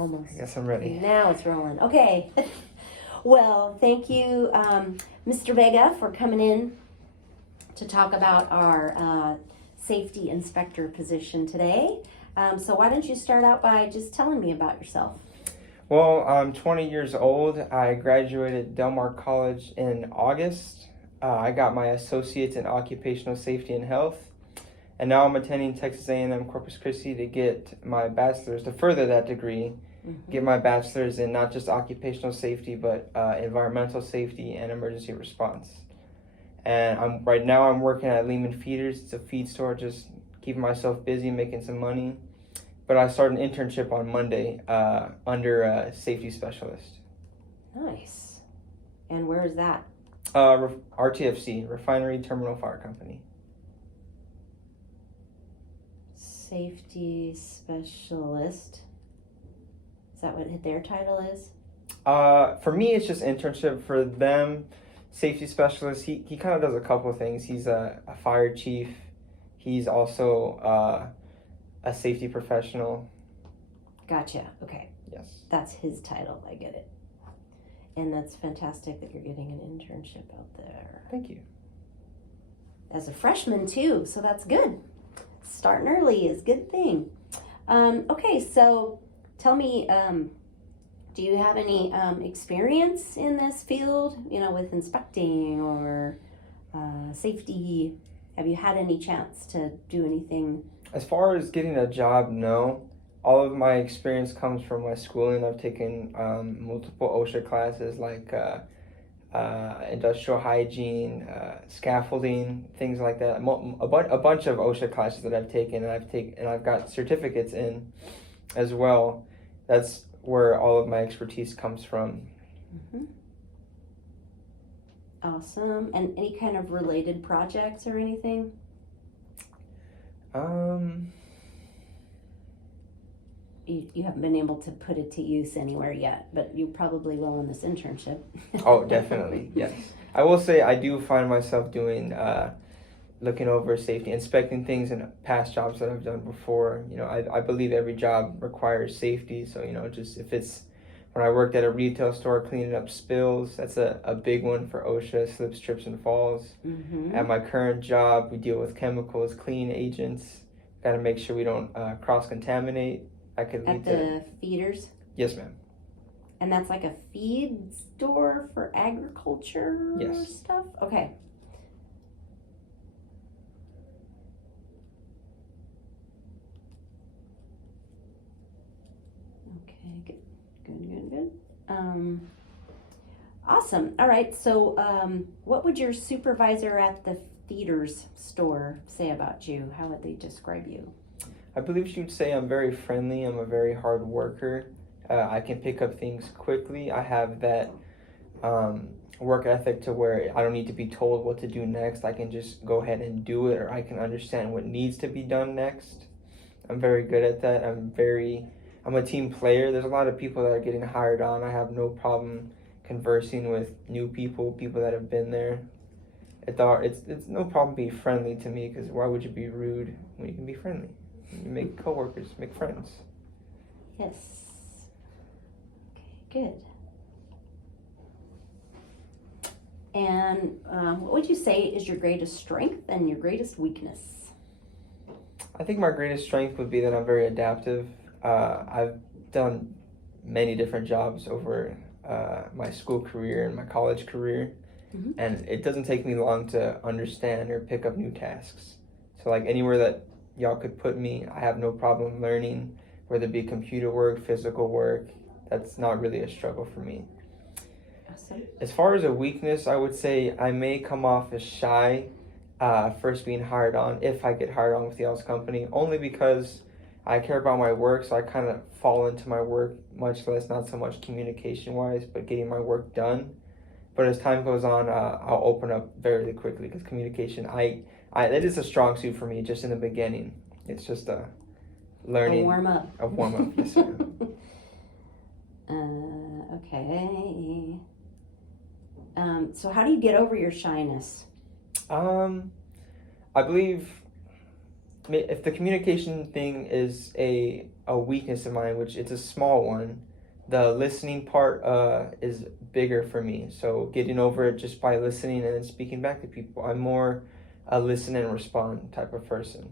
Almost. I guess I'm ready. Now it's rolling. Okay. Well, thank you, Mr. Vega, for coming in to talk about our safety inspector position today. So why don't you start out by just telling me about yourself? Well, I'm 20 years old. I graduated Del Mar College in August. I got my associates in occupational safety and health. And now I'm attending Texas A&M Corpus Christi to get my bachelor's, to further that degree, get my bachelor's in not just occupational safety, but environmental safety and emergency response. And right now I'm working at Lehman Feeders. It's a feed store, just keeping myself busy, making some money. But I started an internship on Monday under a safety specialist. Nice. And where is that? RTFC, Refinery Terminal Fire Company. Safety specialist. Is that what their title is? For me, it's just internship. For them, safety specialist, he kind of does a couple of things. He's a fire chief. He's also a safety professional. Gotcha. Okay. Yes. That's his title. I get it. And that's fantastic that you're getting an internship out there. Thank you. As a freshman too, so that's good. Starting early is a good thing. Okay, so tell me, do you have any experience in this field, with inspecting or safety? Have you had any chance to do anything? As far as getting a job, no. All of my experience comes from my schooling. I've taken multiple OSHA classes like industrial hygiene, scaffolding, things like that. A bunch of OSHA classes that I've taken, and I've got certificates in as well. That's where all of my expertise comes from. Mm-hmm. Awesome. And any kind of related projects or anything? You haven't been able to put it to use anywhere yet, but you probably will in this internship. Oh, definitely, yes. I will say I do find myself doing, looking over safety, inspecting things in past jobs that I've done before. I believe every job requires safety, so, just if it's, when I worked at a retail store cleaning up spills, that's a big one for OSHA, slips, trips, and falls. Mm-hmm. At my current job, we deal with chemicals, clean agents. Got to make sure we don't cross-contaminate. At the feeders? Yes, ma'am. And that's like a feed store for agriculture stuff? Okay. Okay, good. Awesome. All right, so what would your supervisor at the feeders store say about you? How would they describe you? I believe she would say I'm very friendly. I'm a very hard worker. I can pick up things quickly. I have that work ethic to where I don't need to be told what to do next. I can just go ahead and do it, or I can understand what needs to be done next. I'm very good at that. I'm a team player. There's a lot of people that are getting hired on. I have no problem conversing with new people that have been there. It's no problem being friendly to me, because why would you be rude when you can be friendly? You make coworkers, make friends. Yes. Okay, good. And what would you say is your greatest strength and your greatest weakness? I think my greatest strength would be that I'm very adaptive. I've done many different jobs over my school career and my college career. Mm-hmm. And it doesn't take me long to understand or pick up new tasks. So like anywhere that y'all could put me, I have no problem learning, whether it be computer work, physical work. That's not really a struggle for me. Awesome. As far as a weakness, I would say I may come off as shy first being hired on, if I get hired on with the Yale's company, only because I care about my work, so I kind of fall into my work much less, not so much communication-wise, but getting my work done. But as time goes on, I'll open up very quickly, because communication, it is a strong suit for me just in the beginning. It's just a learning. A warm-up. A warm-up, yes, ma'am. Okay. So how do you get over your shyness? I believe if the communication thing is a weakness of mine, which it's a small one, the listening part is bigger for me. So getting over it just by listening and then speaking back to people. I'm more a listen and respond type of person.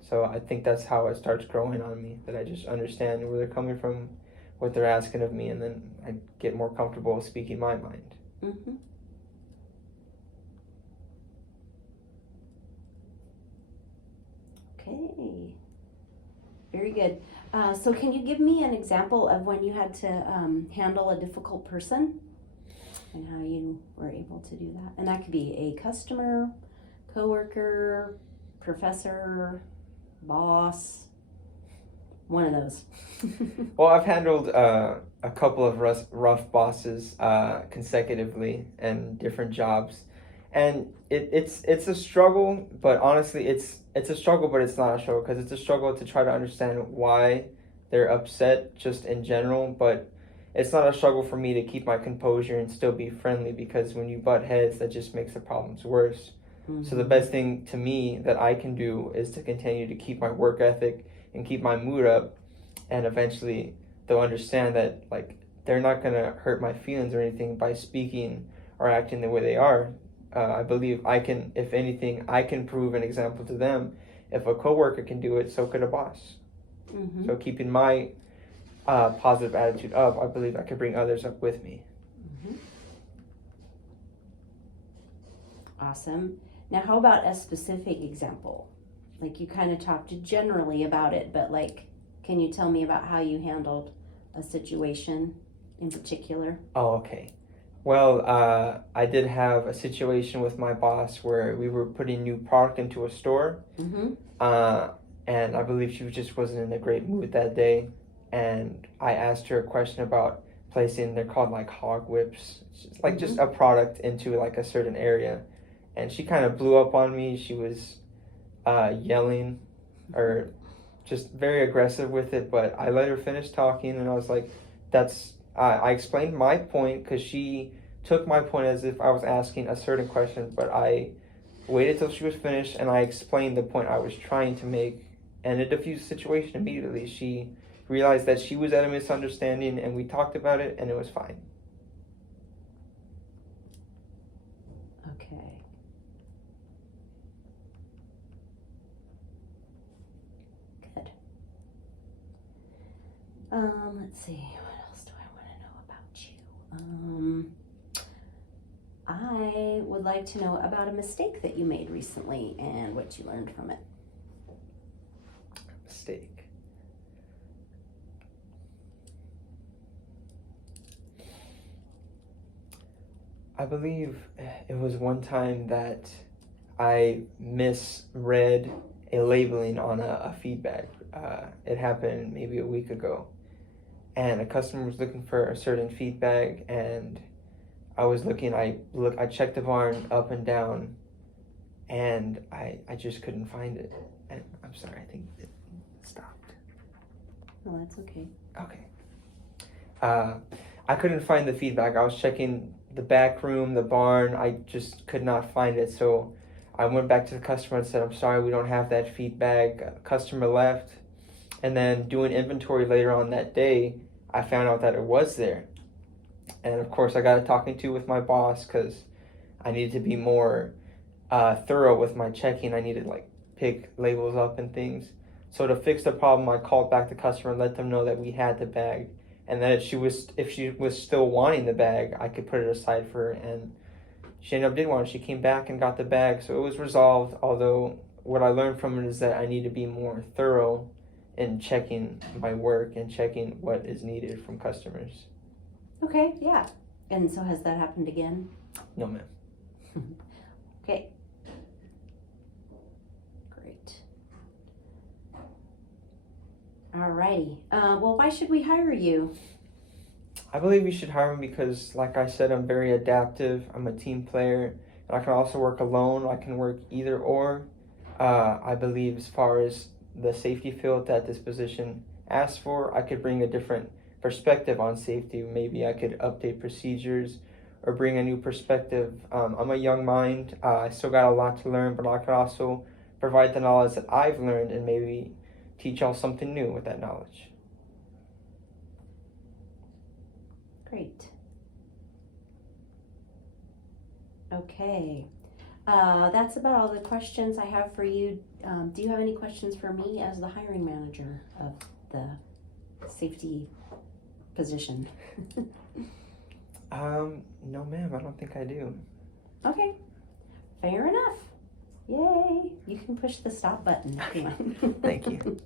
So I think that's how it starts growing on me, that I just understand where they're coming from, what they're asking of me, and then I get more comfortable speaking my mind. Mm-hmm. Okay. Very good. So can you give me an example of when you had to handle a difficult person and how you were able to do that? And that could be a customer, coworker, professor, boss, one of those. Well, I've handled a couple of rough bosses consecutively in different jobs, and it's a struggle. But honestly, it's a struggle, but it's not a struggle because it's a struggle to try to understand why they're upset just in general. But it's not a struggle for me to keep my composure and still be friendly, because when you butt heads, that just makes the problems worse. Mm-hmm. So the best thing to me that I can do is to continue to keep my work ethic and keep my mood up, and eventually they'll understand that like they're not gonna hurt my feelings or anything by speaking or acting the way they are. I believe I can, if anything, I can prove an example to them. If a coworker can do it, so could a boss. Mm-hmm. So keeping my positive attitude up, I believe I could bring others up with me. Mm-hmm. Awesome. Now, how about a specific example? Like you kind of talked generally about it, but like, can you tell me about how you handled a situation in particular? Oh, okay. Well, I did have a situation with my boss where we were putting new product into a store. Mm-hmm. And I believe she just wasn't in a great mood that day. And I asked her a question about placing, they're called like hog whips. It's like just a product into like a certain area. And she kind of blew up on me. She was yelling or just very aggressive with it, but I let her finish talking, and I was like, I explained my point, because she took my point as if I was asking a certain question, but I waited till she was finished, and I explained the point I was trying to make, and it diffused the situation immediately. She realized that she was at a misunderstanding, and we talked about it, and it was fine. Okay. Good. Let's see. What else do I want to know about you? I would like to know about a mistake that you made recently and what you learned from it. Mistake. I believe it was one time that I misread a labeling on a feedback. It happened maybe a week ago, and a customer was looking for a certain feedback, and I was looking. I checked the barn up and down, and I just couldn't find it. And I'm sorry, I think it stopped. Oh, that's okay. Okay. I couldn't find the feedback. I was checking the back room, the barn. I just could not find it. So I went back to the customer and said, "I'm sorry, we don't have that feedback." Customer left. And then doing inventory later on that day, I found out that it was there. And of course, I got a talking to with my boss, because I needed to be more thorough with my checking. I needed to like pick labels up and things. So to fix the problem, I called back the customer and let them know that we had the bag, and that if she was still wanting the bag, I could put it aside for her. And she ended up didn't want it. She came back and got the bag, so it was resolved. Although what I learned from it is that I need to be more thorough in checking my work and checking what is needed from customers. Okay, yeah. And so has that happened again? No, ma'am. Okay. Great. Alrighty. Well, why should we hire you? I believe you should hire me because, like I said, I'm very adaptive. I'm a team player. And I can also work alone. I can work either or. I believe as far as the safety field that this position asks for, I could bring a different perspective on safety. Maybe I could update procedures or bring a new perspective. I'm a young mind. I still got a lot to learn, but I could also provide the knowledge that I've learned and maybe teach y'all something new with that knowledge. Great. Okay. That's about all the questions I have for you. Do you have any questions for me as the hiring manager of the safety position? No ma'am, I don't think I do. Okay. Fair enough. Yay. You can push the stop button if you want. Thank you.